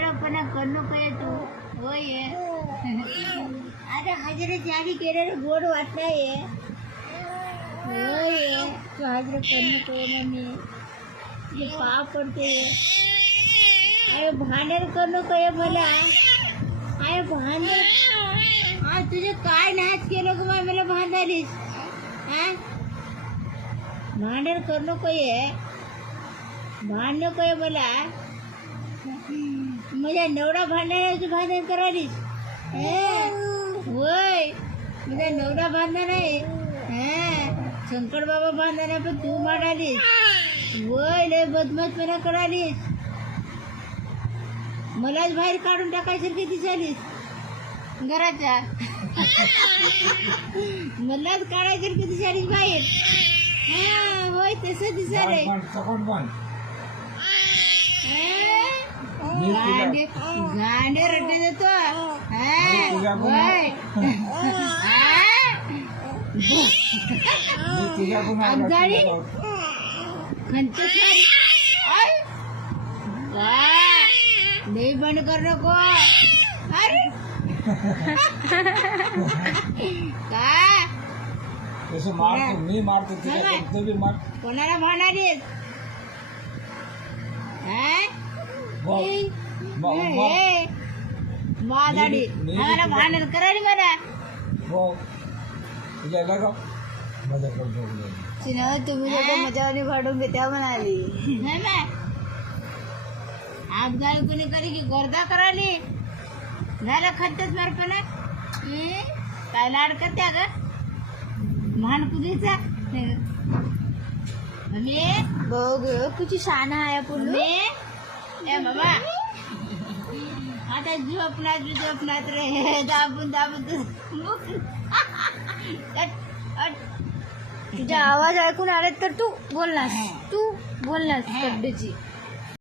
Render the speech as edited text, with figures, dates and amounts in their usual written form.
लबाडपणा करू नको ये तू होय आता हजरे जारी केलेलं गोड वाटलाय होय तू हजरे करू नको मम्मी तुझे पाव पडते अरे भांडण करू नको ये मला अरे भांडण हा तुझे काय नाच केलं ग मला भांडालीस हा भांडण करू नको ये भांड नको ये मला माझ्या नवरा भांडणाची भांडण करालीस होय माझा नवरा भांडण आहे शंकर बाबा भांडण आहे पण तू मांडालीस होय लय बदमाशपणा करालीस मलाच बाहेर काढून टाकायसारखी दिसालीस घराच्या मलाच काढायसारखी दिसालीस बाहेर होय तसं दिसालंय गांडे रट्टे देतो अगदाळी खंचसवारी नाही बंद कर नको अरे का तसं मारतो मी मारतो तू बी मार कोणाला भांडालीस मादाडी आम्हाला भांडण करायला मला हो तुझ्या का मजा करतो तुम्ही लोक मजावानी भांडून घेत्या म्हणाली नाही ना अपघात कोणी करी की गर्दा कराली झालं खतच मारपणा काय लाड करत्या ग मान कुदीचा बघ कुठची शान आहे पुढे ए बाबा आता झोपणार रे दाबून तुझा आवाज ऐकून आले तर तू बोललास कड्डीची